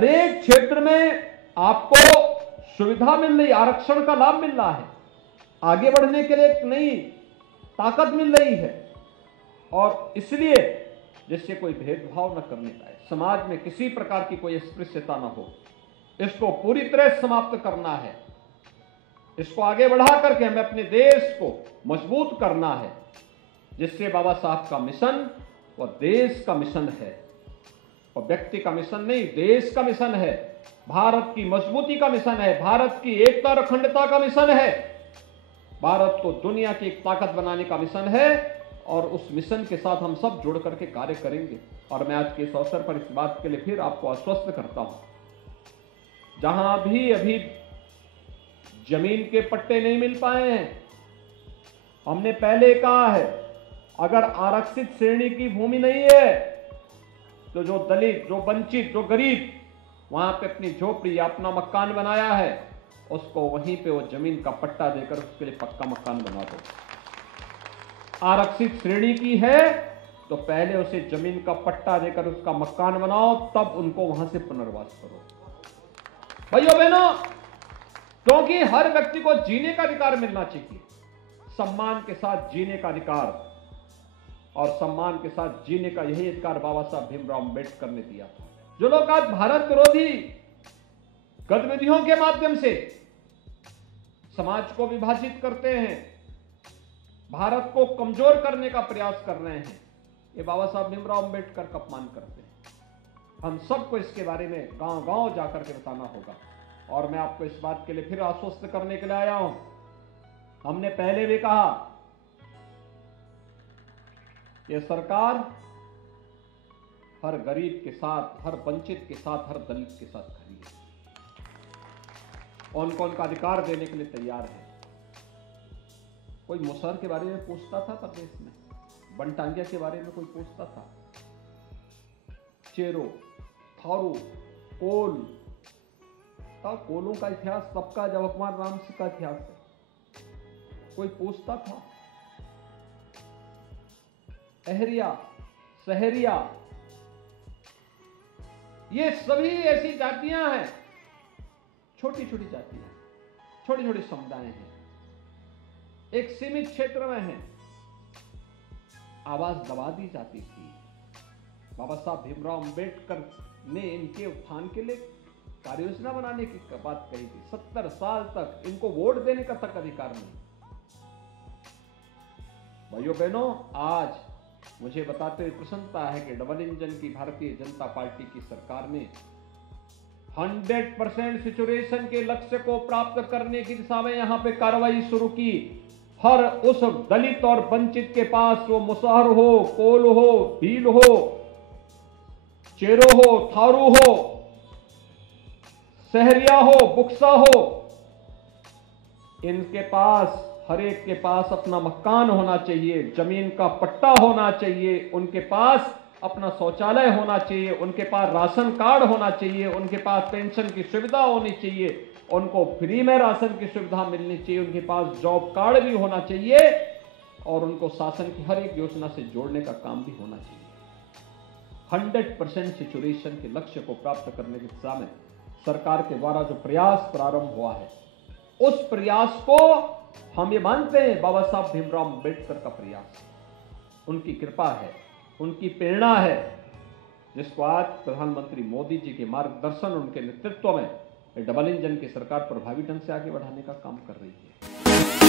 हर एक क्षेत्र में आपको सुविधा मिल रही, आरक्षण का लाभ मिल रहा है, आगे बढ़ने के लिए एक नई ताकत मिल रही है। और इसलिए जिससे कोई भेदभाव न करने पाए, समाज में किसी प्रकार की कोई अस्पृश्यता न हो, इसको पूरी तरह समाप्त करना है। इसको आगे बढ़ा करके हमें अपने देश को मजबूत करना है, जिससे बाबा साहब का मिशन वो देश का मिशन है और व्यक्ति का मिशन नहीं, देश का मिशन है। भारत की मजबूती का मिशन है, भारत की एकता और अखंडता का मिशन है, भारत को दुनिया की एक ताकत बनाने का मिशन है। और उस मिशन के साथ हम सब जुड़ करके कार्य करेंगे। और मैं आज के इस अवसर पर इस बात के लिए फिर आपको आश्वस्त करता हूं, जहां भी अभी जमीन के पट्टे नहीं मिल पाए हैं, हमने पहले कहा है, अगर आरक्षित श्रेणी की भूमि नहीं है तो जो दलित, जो वंचित, जो गरीब वहां पे अपनी झोपड़ी या अपना मकान बनाया है, उसको वहीं पे वो जमीन का पट्टा देकर उसके लिए पक्का मकान बना दो। आरक्षित श्रेणी की है तो पहले उसे जमीन का पट्टा देकर उसका मकान बनाओ, तब उनको वहां से पुनर्वास करो। भाइयों बहनों, क्योंकि हर व्यक्ति को जीने का अधिकार मिलना चाहिए, सम्मान के साथ जीने का अधिकार, और सम्मान के साथ जीने का यही अधिकार बाबा साहब भीमराव अंबेडकर ने दिया था। जो लोग आज भारत विरोधी गतिविधियों के माध्यम से समाज को विभाजित करते हैं, भारत को कमजोर करने का प्रयास कर रहे हैं, ये बाबा साहब भीमराव अंबेडकर का अपमान करते हैं। हम सबको इसके बारे में गांव-गांव जाकर के बताना होगा। और मैं आपको इस बात के लिए फिर आश्वस्त करने के लिए आया हूं, हमने पहले भी कहा, ये सरकार हर गरीब के साथ, हर वंचित के साथ, हर दलित के साथ खड़ी है, कौन-कौन का अधिकार देने के लिए तैयार है। कोई मुसहर के बारे में पूछता था प्रदेश में, बनटांगिया के बारे में कोई पूछता था, चेरो, थारू, कोल, तब कोलों का इतिहास सबका जवाहरलाल राम सिंह का इतिहास है, कोई पूछता था। अहरिया, सहरिया, ये सभी ऐसी जातियां हैं, छोटी छोटी जातियां, छोटे छोटे समुदाय हैं, एक सीमित क्षेत्र में हैं, आवाज दबा दी जाती थी। बाबा साहब भीमराव अंबेडकर ने इनके उत्थान के लिए कार्य योजना बनाने की बात कही थी। 70 साल तक इनको वोट देने का तक अधिकार नहीं। भाइयों बहनों, आज मुझे बताते हुए प्रसन्नता है कि डबल इंजन की भारतीय जनता पार्टी की सरकार ने 100% सिचुएशन के लक्ष्य को प्राप्त करने की दिशा में यहां पे कार्रवाई शुरू की। हर उस दलित और वंचित के पास, वो मुसहर हो, कोल हो, भील हो, चेरो हो, थारू हो, सहरिया हो, बुक्सा हो, इनके पास, हर एक के पास अपना मकान होना चाहिए, जमीन का पट्टा होना चाहिए, उनके पास अपना शौचालय होना चाहिए, उनके पास राशन कार्ड होना चाहिए, उनके पास पेंशन की सुविधा होनी चाहिए, उनको फ्री में राशन की सुविधा मिलनी चाहिए, उनके पास जॉब कार्ड भी होना चाहिए और उनको शासन की हर एक योजना से जोड़ने का काम भी होना चाहिए। 100% सिचुएशन के लक्ष्य को प्राप्त करने की दिशा में सरकार के द्वारा जो प्रयास प्रारंभ हुआ है, उस प्रयास को हम ये मानते हैं बाबा साहब भीमराव अंबेडकर का प्रयास, उनकी कृपा है, उनकी प्रेरणा है, जिसको आज प्रधानमंत्री मोदी जी के मार्गदर्शन, उनके नेतृत्व में डबल इंजन की सरकार प्रभावी ढंग से आगे बढ़ाने का काम कर रही है।